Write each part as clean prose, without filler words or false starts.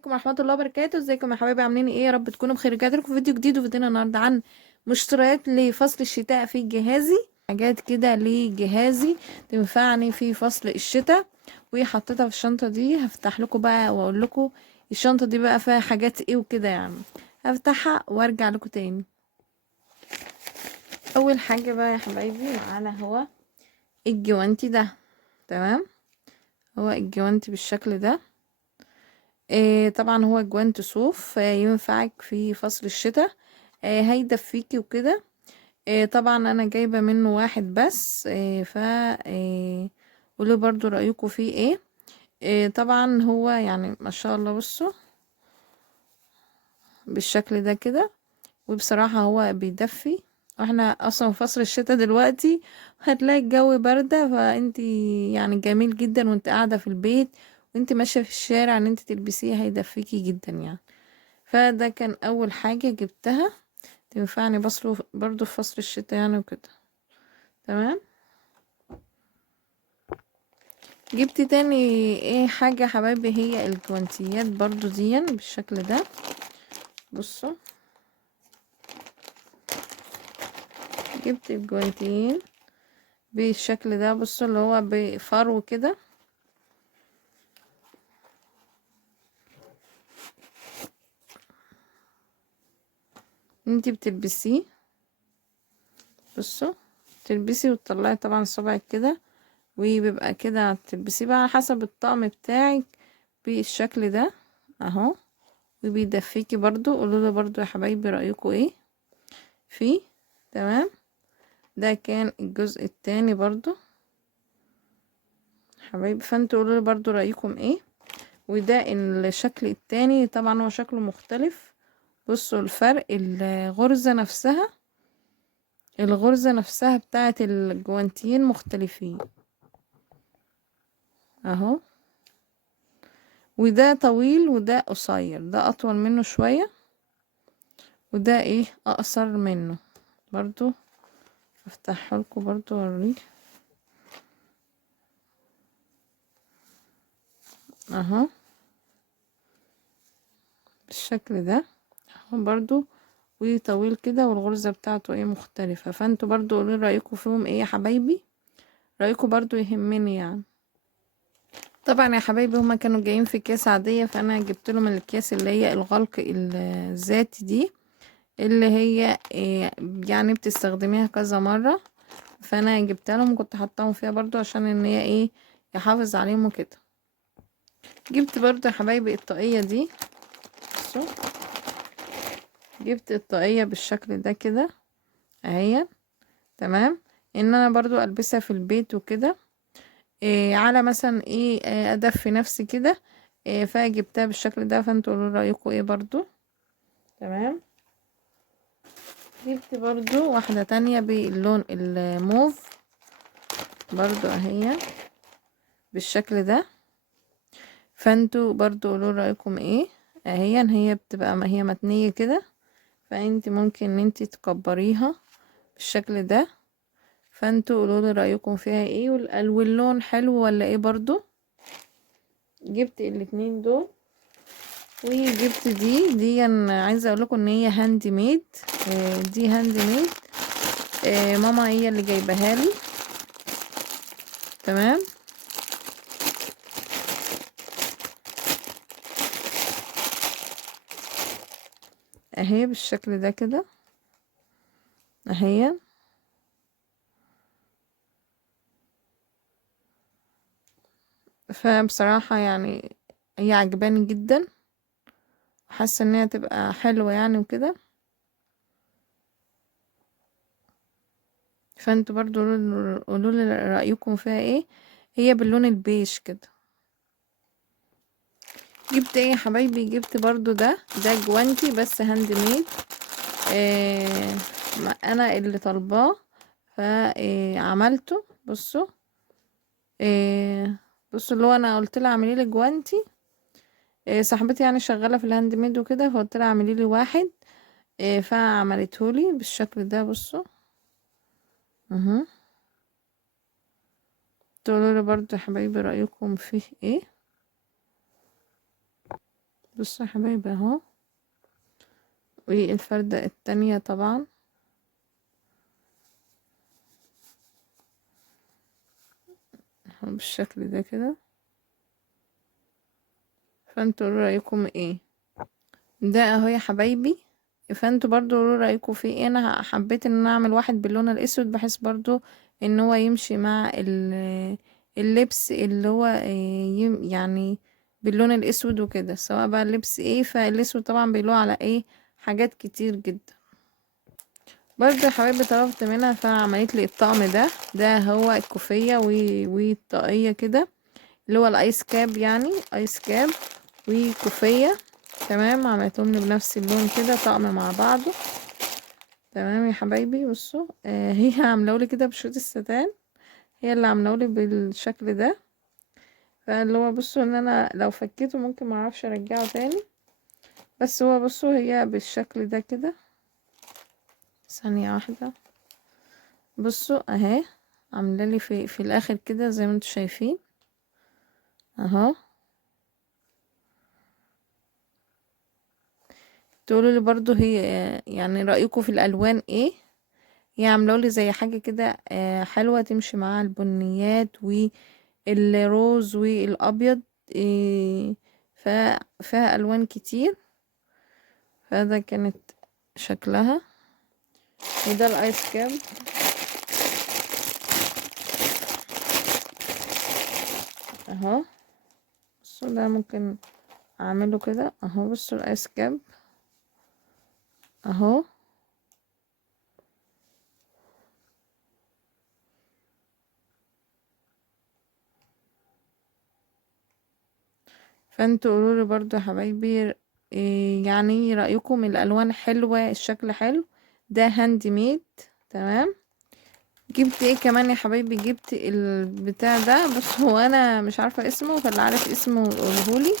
عليكم ورحمة الله وبركاته. ازيكم يا حبايبي؟ عاملين ايه؟ يا رب تكونوا بخير. جات لكم في فيديو جديد، وفيديونا النهارده عن مشتريات لفصل الشتاء في جهازي. حاجات كده لجهازي تنفعني في فصل الشتاء، وحطيتها في الشنطة دي. هفتح لكم بقى واقول لكم الشنطة دي بقى فيها حاجات ايه وكده يعني. هفتحها وارجع لكم تاني. اول حاجة بقى يا حبايبي معانا هو الجوانتي ده. تمام، هو الجوانتي بالشكل ده. طبعا هو جوانت صوف، ينفعك في فصل الشتاء، هيدفيكي وكده. طبعا انا جايبه منه واحد بس. ف قولوا برضو رايكم فيه ايه. طبعا هو يعني ما شاء الله، بصوا بالشكل ده كده. وبصراحه هو بيدفي، واحنا اصلا في فصل الشتاء دلوقتي، هتلاقي الجو بارده، فانتي يعني جميل جدا وانت قاعده في البيت، وانت ماشيه في الشارع ان انت تلبسيه هيدفيكي جدا يعني. فده كان اول حاجة جبتها تنفعني بصله برضو في فصل الشتاء يعني وكده. تمام. جبت تاني ايه حاجة حبايبي، هي الجوانتيات برضو دي بالشكل ده. بصوا، جبت الجوانتيين بالشكل ده. بصوا اللي هو بفرو كده. انتي بتلبسيه، بصوا تلبسي وتطلعي طبعا صبعك كده، وبيبقى كده تلبسيه بقى على حسب الطقم بتاعك بالشكل ده اهو. وبيدفيكي برضو. قولوا برضو يا حبايبي رأيكم ايه فيه. تمام. ده كان الجزء التاني برضو حبايبي، فانتوا قولوا برضو رأيكم ايه. وده الشكل التاني، طبعا هو شكله مختلف. بصوا الفرق، الغرزة نفسها بتاعت الجوانتيين مختلفين اهو. وده طويل وده قصير، ده اطول منه شوية، وده ايه اقصر منه برضو. افتحه لكم برضو اوريك اهو بالشكل ده اهو برضو. وطويل كده، والغرزة بتاعته ايه مختلفة. فانتوا برضو قولوا رأيكم فيهم ايه يا حبايبي، رأيكم برضو يهمني يعني. طبعا يا حبايبي هما كانوا جايين في اكياس عادية، فانا جبت لهم الاكياس اللي هي الغلق الذاتي دي، اللي هي إيه يعني بتستخدميها كذا مرة. فانا جبت لهم، كنت حطاهم فيها برضو عشان ان هي ايه يحافظ عليهم وكده. جبت برضو يا حبايبي الطاقية دي. بصوا، جبت الطاقية بالشكل ده كده اهي. تمام. ان انا برضو البسها في البيت وكده، إيه على مثلا ايه ادفي نفسي كده. إيه فجبتها بالشكل ده، فانتوا قولوا رايكم ايه برضو. تمام. جبت برضو واحدة تانية باللون الموف برضو اهي بالشكل ده. فانتوا برضو قولوا رايكم ايه. اهي هي بتبقى ما هي متنية كده، فانت ممكن ان انت تكبريها بالشكل ده. فانتوا قولوا لي رايكم فيها ايه، واللون حلو ولا ايه برضو. جبت الاتنين دول. وجبت دي انا عايزه اقول لكم ان هي هاند ميد. دي هاند ميد. ماما هي اللي جايبها لي. تمام. اهي بالشكل ده كده اهي. فبصراحه يعني هي عجباني جدا، حاسه ان هي تبقى حلوه يعني وكده. فانتوا برضو قولوا لي رايكم فيها ايه. هي باللون البيج كده. جبت ايه يا حبايبي، جبت برضو ده جوانتي بس هاند ميد. آه انا اللي طالباه فعملته. بصوا بصوا اللي هو انا قلت لها اعملي لي جوانتي. صاحبتي يعني شغاله في الهاند ميد وكده، فقلت لها اعملي لي واحد. فعملته لي بالشكل ده. بصوا اهو. تقولوا لي برضو يا حبايبي رايكم فيه ايه. بصوا يا حبايبي اهو. والفردة التانية طبعا اهو بالشكل ده كده. فانتوا قولوا رأيكم ايه؟ ده اهو يا حبايبي. فانتوا برضو قولوا رأيكم فيه ايه. انا حبيت ان انا اعمل واحد باللون الاسود، بحيث برضو ان هو يمشي مع اللبس اللي هو يعني باللون الاسود وكده، سواء بقى اللبس ايه. فالاسود طبعا بيلوح على ايه حاجات كتير جدا. برضو يا حبايبي طلبت منها فعملت لي الطقم ده هو الكوفية والطاقية كده، اللي هو الايس كاب، يعني ايس كاب وكوفية. تمام، عملتهم لي بنفس اللون كده طقم مع بعضه. تمام يا حبايبي. بصوا هي عاملاولي كده بشريط الستان، هي اللي عاملاولي بالشكل ده. فاللي هو بصوا ان انا لو فكيته ممكن معرفش ارجعه تاني، بس هو بصوا هي بالشكل ده كده. ثانية واحدة. بصوا اهي عاملالي في الاخر كده زي ما انتوا شايفين اهو. تقولوا لي برضو هي يعني رأيكم في الالوان ايه. هي عاملولي زي حاجة كده حلوة تمشي مع البنيات والروز والابيض. إيه، فيها الوان كتير. فده كانت شكلها. وده الايس كاب اهو. بصوا ده ممكن اعمله كده اهو. بصوا الايس كاب اهو. فانتوا قولولي برضو يا حبايبي إيه يعني رأيكم. الالوان حلوة، الشكل حلو، ده هاند ميد. تمام. جبت ايه كمان يا حبايبي؟ جبت البتاع ده. بص هو انا مش عارفة اسمه، فاللي عارف اسمه قولهولي.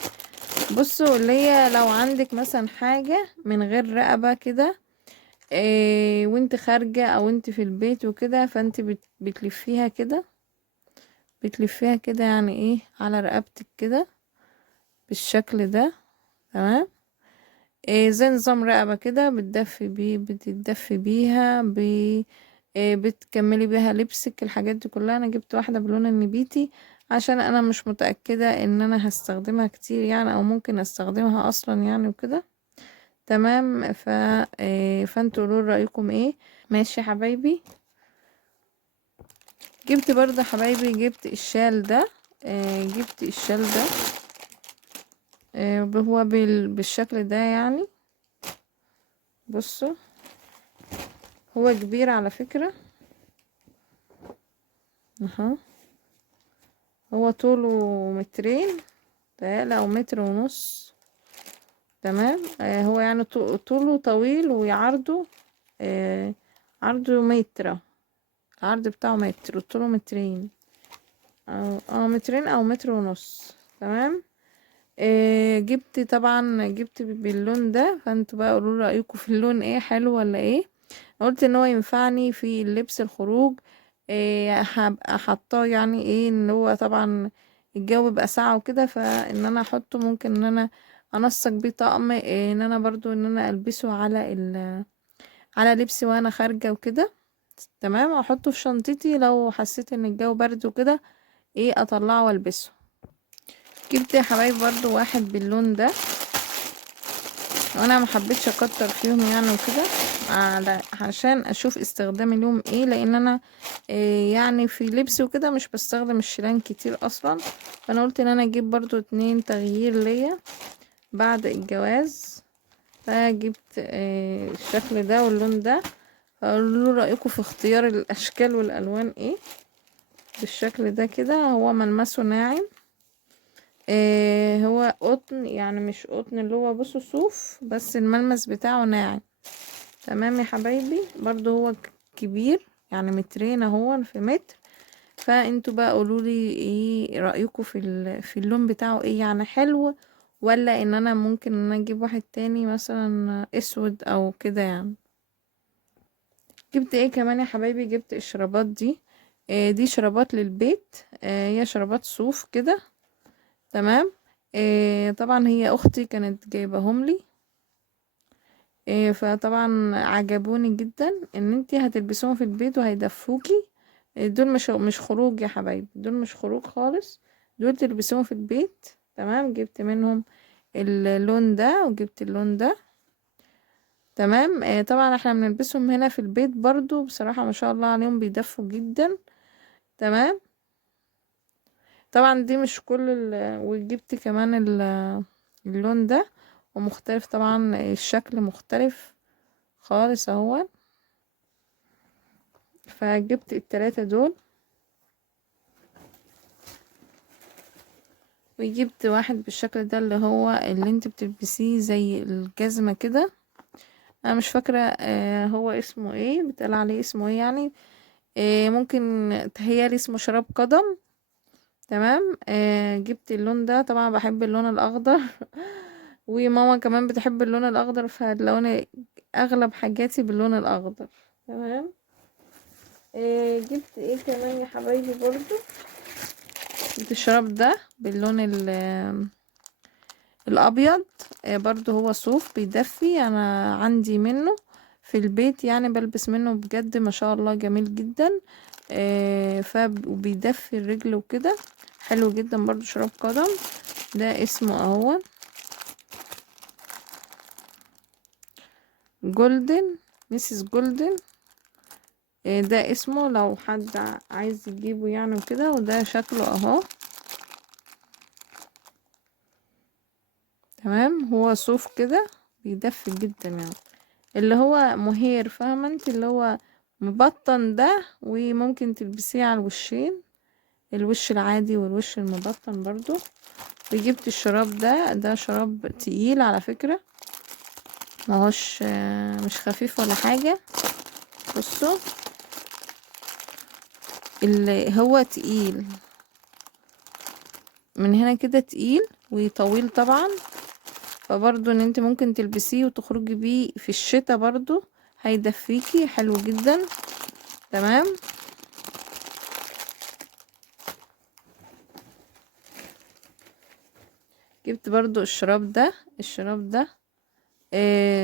بصوا اللي هي لو عندك مثلا حاجة من غير رقبة كده إيه، وانت خارجة او انت في البيت وكده، فانت بتلفيها كده، بتلفيها كده يعني ايه على رقبتك كده بالشكل ده. تمام. إيه زي نظام رقبة كده، بتدفي بيها إيه بتكملي بيها لبسك. الحاجات دي كلها انا جبت واحدة بلون النبيتي، عشان انا مش متأكدة ان انا هستخدمها كتير يعني، او ممكن استخدمها اصلا يعني وكده. تمام. فانتوا قولوا رأيكم ايه. ماشي يا حبايبي. جبت برضه يا حبايبي، جبت الشال ده. جبت الشال ده هو بالشكل ده يعني. بصوا هو كبير على فكرة اهو. هو طوله مترين تقريبا او متر ونص. تمام. هو يعني طوله طويل، وعرضه عرضه متر. العرض بتاعه متر وطوله مترين، او مترين او متر ونص. تمام. جبت طبعا جبت باللون ده. فانتوا بقى قولوا رأيكم في اللون ايه، حلو ولا ايه. قلت ان هو ينفعني في اللبس الخروج. هبقى حاطاه يعني ايه ان هو طبعا الجو بقى ساقع وكده، فان انا احطه ممكن ان انا انسق بيه طقم ان انا برضو ان انا البسه على لبسي وانا خارجة وكده. تمام. احطه في شنطتي لو حسيت ان الجو برد وكده ايه اطلعه والبسه. جبت يا حبايب برضو واحد باللون ده، وانا ما حبيتش اكتر فيهم يعني وكده، عشان اشوف استخدامي لهم ايه. لان انا يعني في لبس وكده مش بستخدم الشيلان كتير اصلا. فانا قلت ان انا اجيب برضو 2 تغيير ليا بعد الجواز. فجبت الشكل ده واللون ده. فقولوا رأيكم في اختيار الاشكال والالوان ايه. بالشكل ده كده هو ملمسه ناعم. هو قطن يعني، مش قطن اللي هو بصوا صوف، بس الملمس بتاعه ناعم. تمام يا حبايبي. برضو هو كبير يعني مترين اهو في متر. فانتوا بقى قولولي ايه رأيكم في اللون بتاعه ايه، يعني حلو ولا ان انا ممكن ان انا اجيب واحد تاني مثلا اسود او كده يعني. جبت ايه كمان يا حبايبي؟ جبت الشرابات دي. دي شرابات للبيت. هي شرابات صوف كده. تمام. طبعا هي اختي كانت جايباهم لي. فطبعا عجبوني جدا، ان انتي هتلبسوهم في البيت وهيدفوكي. دول مش خروج يا حبايبي، دول مش خروج خالص، دول تلبسوهم في البيت. تمام، جبت منهم اللون ده وجبت اللون ده. تمام. طبعا احنا بنلبسهم هنا في البيت برضو، بصراحة ما شاء الله عليهم بيدفوا جدا. تمام. طبعا دي مش كل وجبت كمان اللون ده، ومختلف طبعا، الشكل مختلف خالص اهو. فجبت التلاتة دول، وجبت واحد بالشكل ده اللي هو اللي انت بتلبسيه زي الجزمة كده. انا مش فاكرة هو اسمه ايه، بتقال عليه اسمه ايه يعني. ممكن تهيالي اسمه شراب قدم. تمام. جبت اللون ده، طبعا بحب اللون الاخضر وماما كمان بتحب اللون الاخضر، فاللون اغلب حاجاتي باللون الاخضر. تمام. جبت ايه كمان يا حبايبي برضو، جبت الشراب ده باللون الابيض. برضو هو صوف بيدفي، انا عندي منه في البيت يعني، بلبس منه بجد ما شاء الله جميل جدا. وبيدفي الرجل وكده، حلو جدا برضو شراب قدم. ده اسمه اهو جولدن، ميسيس جولدن. ده اسمه لو حد عايز يجيبه يعني وكده، وده شكله اهو. تمام، هو صوف كده بيدفي جدا يعني، اللي هو مهير، فاهمه انت، اللي هو مبطن ده، وممكن تلبسيه على الوشين، الوش العادي والوش المبطن برضو. وجبت الشراب ده شراب تقيل على فكرة، ماهوش مش خفيف ولا حاجة. بصوا اللي هو تقيل من هنا كده، تقيل وطويل طبعا. فبرضو ان انت ممكن تلبسيه وتخرجي بيه في الشتاء برضو، هيدفيكي حلو جدا. تمام. جبت برضو الشراب ده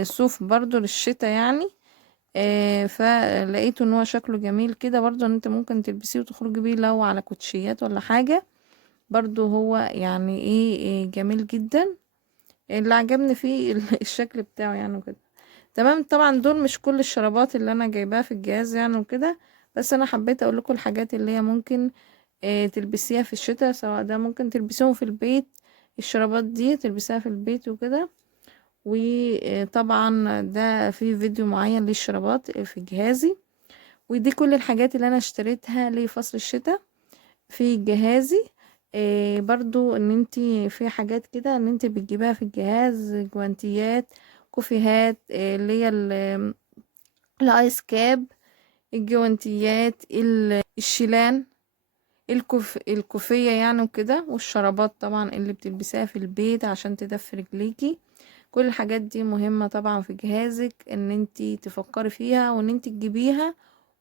صوف برضو للشتاء يعني. فلقيته ان هو شكله جميل كده برضو، ان انت ممكن تلبسيه وتخرجي بيه لو على كوتشيات ولا حاجة. برضو هو يعني إيه جميل جدا. اللي عجبني فيه الشكل بتاعه يعني وكده. تمام. طبعا دول مش كل الشرابات اللي انا جايباها في الجهاز يعني وكده، بس انا حبيت اقول لكم الحاجات اللي هي ممكن تلبسيها في الشتاء، سواء ده ممكن تلبسيهم في البيت، الشرابات دي تلبسيها في البيت وكده. وطبعا ده في فيديو معين للشرابات في جهازي. ودي كل الحاجات اللي انا اشتريتها لفصل الشتاء في جهازي. برضو ان انتي في حاجات كده ان انتي بتجيبها في الجهاز، جوانتيات، كوفيهات، اللي هي الايس كاب، الجوانتيات، الشيلان، الكوفية يعني وكده، والشرابات طبعا اللي بتلبسها في البيت عشان تدفي رجليكي. كل الحاجات دي مهمة طبعا في جهازك، ان انتي تفكري فيها وان انتي تجيبيها،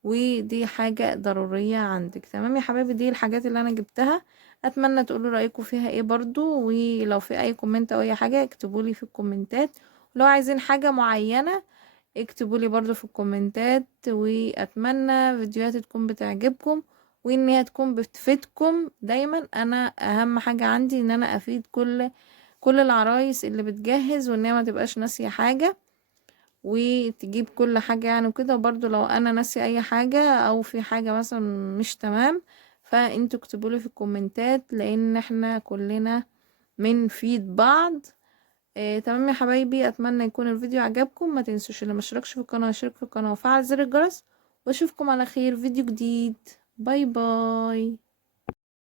ودي حاجة ضرورية عندك. تمام يا حبايبي، دي الحاجات اللي انا جبتها. اتمنى تقولوا رأيكم فيها ايه برضو، ولو في اي كومنت او اي حاجة اكتبولي في الكومنتات. ولو عايزين حاجة معينة اكتبولي برضو في الكومنتات. واتمنى فيديوهاتي تكون بتعجبكم، وان هي تكون بتفيدكم دايما. انا اهم حاجة عندي ان انا افيد كل العرايس اللي بتجهز، وان هي ما تبقاش ناسية حاجة، وتجيب كل حاجة يعني وكده. وبرضو لو انا ناسي اي حاجة او في حاجة مثلا مش تمام، فانتوا اكتبولي في الكومنتات، لان احنا كلنا بنفيد بعض. تمام يا حبايبي، اتمنى يكون الفيديو عجبكم. ما تنسوش اللي مشتركش في القناة يشترك في القناة وفعل زر الجرس، واشوفكم على خير فيديو جديد. باي باي.